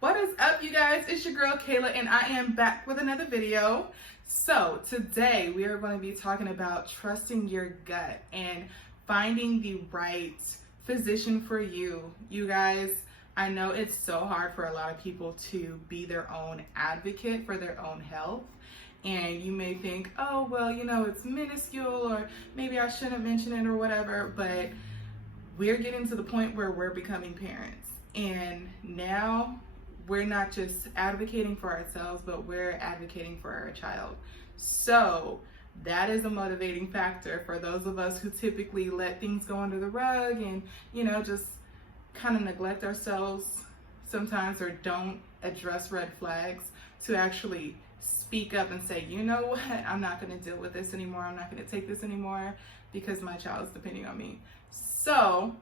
What is up, you guys? It's your girl Kayla, and I am back with another video. So today we are going to be talking about trusting your gut and finding the right physician for you. You guys, I know it's so hard for a lot of people to be their own advocate for their own health. And you may think, oh, well, it's minuscule, or maybe I shouldn't mention it or whatever, but we're getting to the point where we're becoming parents. And now we're not just advocating for ourselves, but we're advocating for our child. So that is a motivating factor for those of us who typically let things go under the rug and, just kind of neglect ourselves sometimes, or don't address red flags, to actually speak up and say, you know what, I'm not going to deal with this anymore. I'm not going to take this anymore because my child is depending on me. So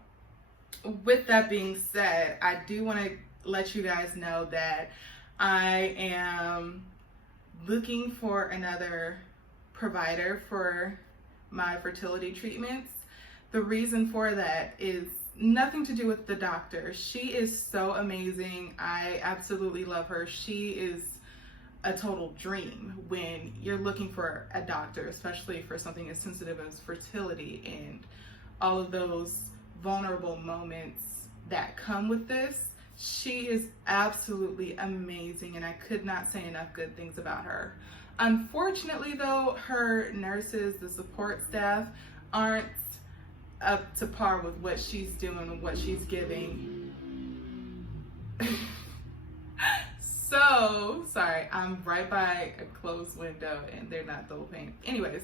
with that being said, I do want to let you guys know that I am looking for another provider for my fertility treatments. The reason for that is nothing to do with the doctor. She is so amazing. I absolutely love her. She is a total dream when you're looking for a doctor, especially for something as sensitive as fertility and all of those vulnerable moments that come with this. She is absolutely amazing, and I could not say enough good things about her. Unfortunately, though, her nurses, the support staff, aren't up to par with what she's doing and what she's giving. So, sorry, I'm right by a closed window and they're not double pane. Anyways,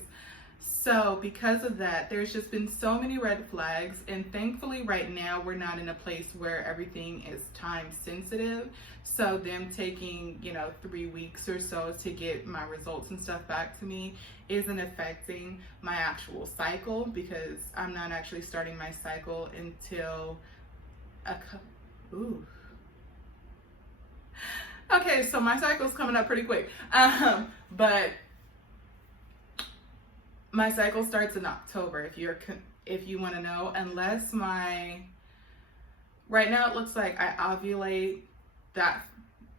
so because of that, there's just been so many red flags, and thankfully right now we're not in a place where everything is time sensitive. So them taking, 3 weeks or so to get my results and stuff back to me isn't affecting my actual cycle, because I'm not actually starting my cycle until okay, so my cycle's coming up pretty quick. But my cycle starts in October, if you want to know, unless right now it looks like I ovulate that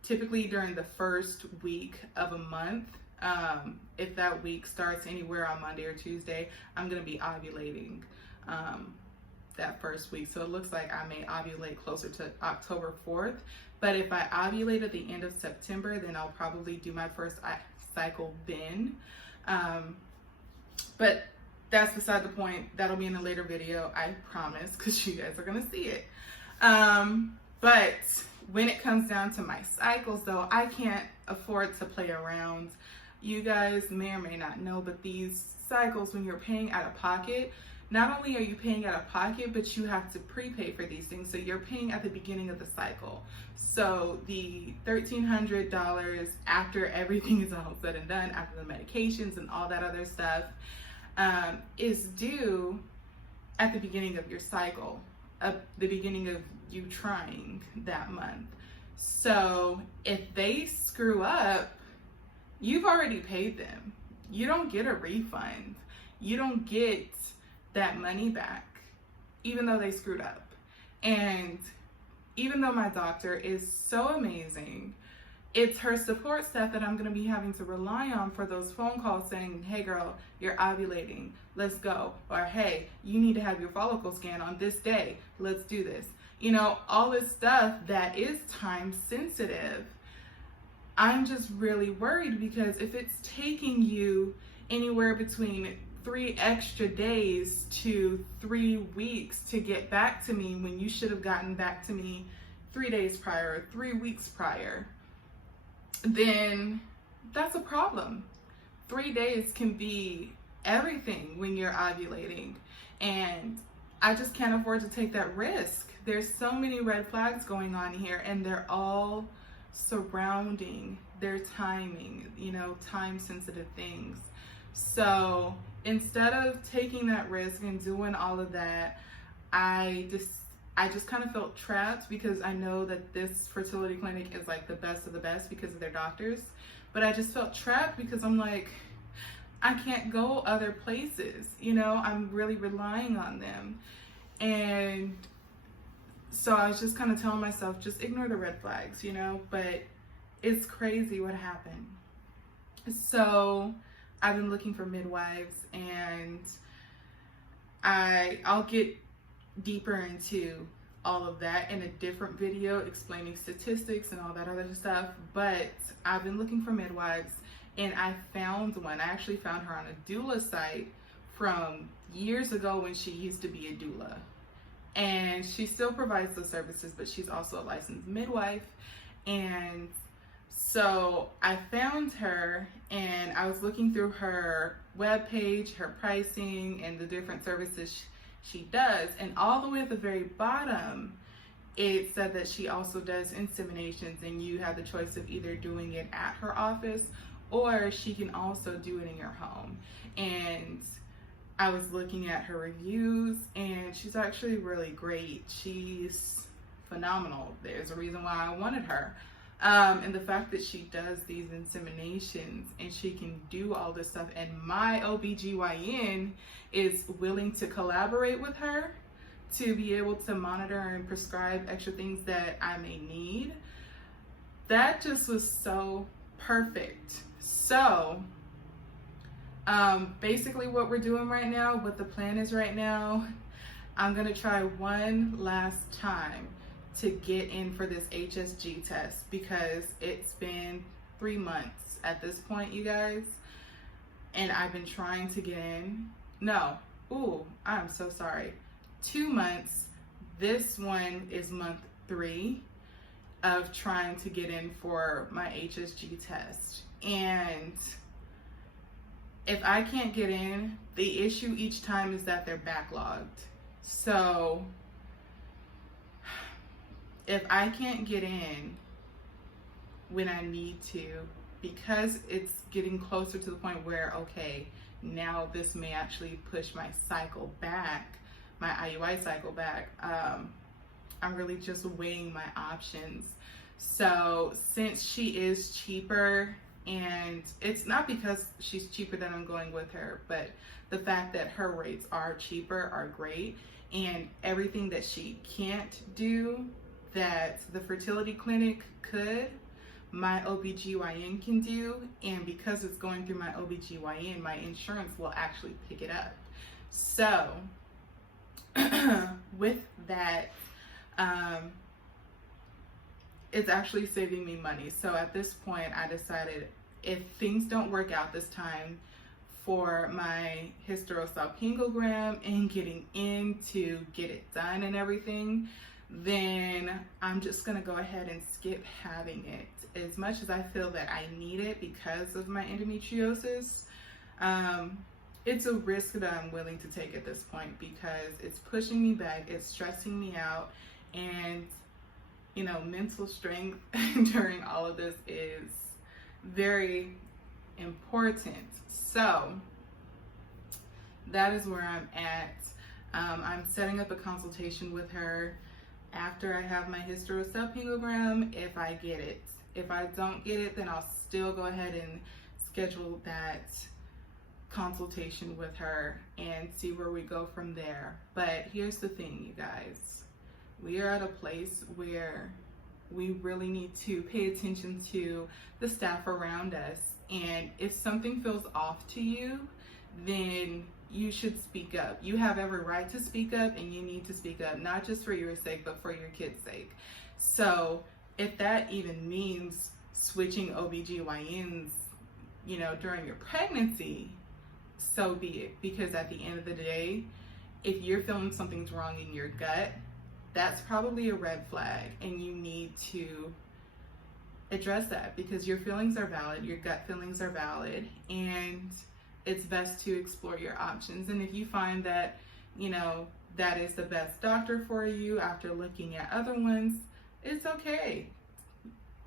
typically during the first week of a month. If that week starts anywhere on Monday or Tuesday, I'm going to be ovulating that first week. So it looks like I may ovulate closer to October 4th. But if I ovulate at the end of September, then I'll probably do my first cycle then. But that's beside the point. That'll be in a later video, I promise, because you guys are going to see it. But when it comes down to my cycles, though, I can't afford to play around. You guys may or may not know, but these cycles, when you're paying out of pocket, not only are you paying out of pocket, but you have to prepay for these things. So you're paying at the beginning of the cycle. So the $1,300 after everything is all said and done, after the medications and all that other stuff, is due at the beginning of your cycle, at the beginning of you trying that month. So if they screw up, you've already paid them. You don't get a refund. You don't get that money back, even though they screwed up. And even though my doctor is so amazing, it's her support staff that I'm going to be having to rely on for those phone calls saying, hey girl, you're ovulating, let's go. Or hey, you need to have your follicle scan on this day, let's do this. All this stuff that is time sensitive. I'm just really worried, because if it's taking you anywhere between 3 extra days to 3 weeks to get back to me, when you should have gotten back to me 3 days prior or 3 weeks prior, then that's a problem. 3 days can be everything when you're ovulating, and I just can't afford to take that risk. There's so many red flags going on here, and they're all surrounding their timing, time sensitive things. So instead of taking that risk and doing all of that, I just kind of felt trapped, because I know that this fertility clinic is like the best of the best because of their doctors. But I just felt trapped because I'm like, I can't go other places. I'm really relying on them. And So I was just kind of telling myself, just ignore the red flags, but it's crazy what happened. So I've been looking for midwives, and I'll get deeper into all of that in a different video explaining statistics and all that other stuff. But I've been looking for midwives, and I found one. I actually found her on a doula site from years ago when she used to be a doula. And she still provides those services, but she's also a licensed midwife. And so I found her, and I was looking through her webpage, her pricing, and the different services she does. And all the way at the very bottom, it said that she also does inseminations, and you have the choice of either doing it at her office, or she can also do it in your home. And I was looking at her reviews, and she's actually really great. She's phenomenal. There's a reason why I wanted her. And the fact that she does these inseminations and she can do all this stuff, and my OBGYN is willing to collaborate with her to be able to monitor and prescribe extra things that I may need. That just was so perfect. So basically what we're doing right now, what the plan is right now, I'm gonna try one last time to get in for this HSG test, because it's been 3 months at this point, you guys, and I've been trying to get in. I'm so sorry. 2 months. This one is month 3 of trying to get in for my HSG test. And if I can't get in, the issue each time is that they're backlogged. So if I can't get in when I need to, because it's getting closer to the point where, okay, now this may actually push my cycle back, my IUI cycle back, I'm really just weighing my options. So since she is cheaper, and it's not because she's cheaper that I'm going with her, but the fact that her rates are cheaper are great, and everything that she can't do that the fertility clinic could, my OBGYN can do. And because it's going through my OBGYN, my insurance will actually pick it up. So with that, it's actually saving me money. So at this point, I decided if things don't work out this time for my hysterosalpingogram and getting in to get it done and everything, then I'm just gonna go ahead and skip having it. As much as I feel that I need it because of my endometriosis, it's a risk that I'm willing to take at this point, because it's pushing me back, it's stressing me out, and mental strength during all of this is very important. So that is where I'm at. I'm setting up a consultation with her after I have my hysterosalpingogram, if I get it. If I don't get it, then I'll still go ahead and schedule that consultation with her and see where we go from there. But here's the thing, you guys. We are at a place where we really need to pay attention to the staff around us. And if something feels off to you, then you should speak up. You have every right to speak up, and you need to speak up, not just for your sake, but for your kid's sake. So if that even means switching OBGYNs, during your pregnancy, so be it. Because at the end of the day, if you're feeling something's wrong in your gut, that's probably a red flag, and you need to address that, because your feelings are valid, your gut feelings are valid, and it's best to explore your options. And if you find that, that is the best doctor for you after looking at other ones, it's okay.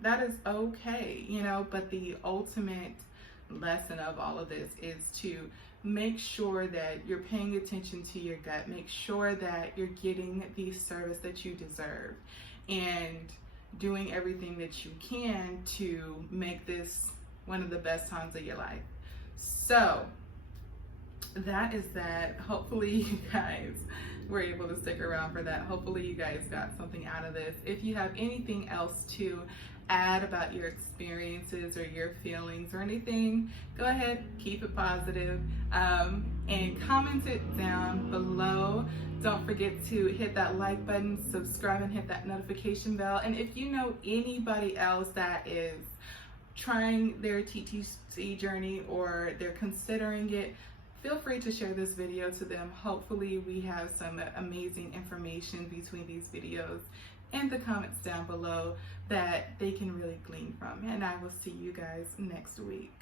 That is okay, but the ultimate lesson of all of this is to make sure that you're paying attention to your gut. Make sure that you're getting the service that you deserve, and doing everything that you can to make this one of the best times of your life. So that is that. Hopefully you guys were able to stick around for that. Hopefully you guys got something out of this. If you have anything else to add about your experiences or your feelings or anything, go ahead, keep it positive, and comment it down below. Don't forget to hit that like button, subscribe, and hit that notification bell. And if you know anybody else that is trying their TTC journey or they're considering it, feel free to share this video to them. Hopefully we have some amazing information between these videos and the comments down below that they can really glean from. And I will see you guys next week.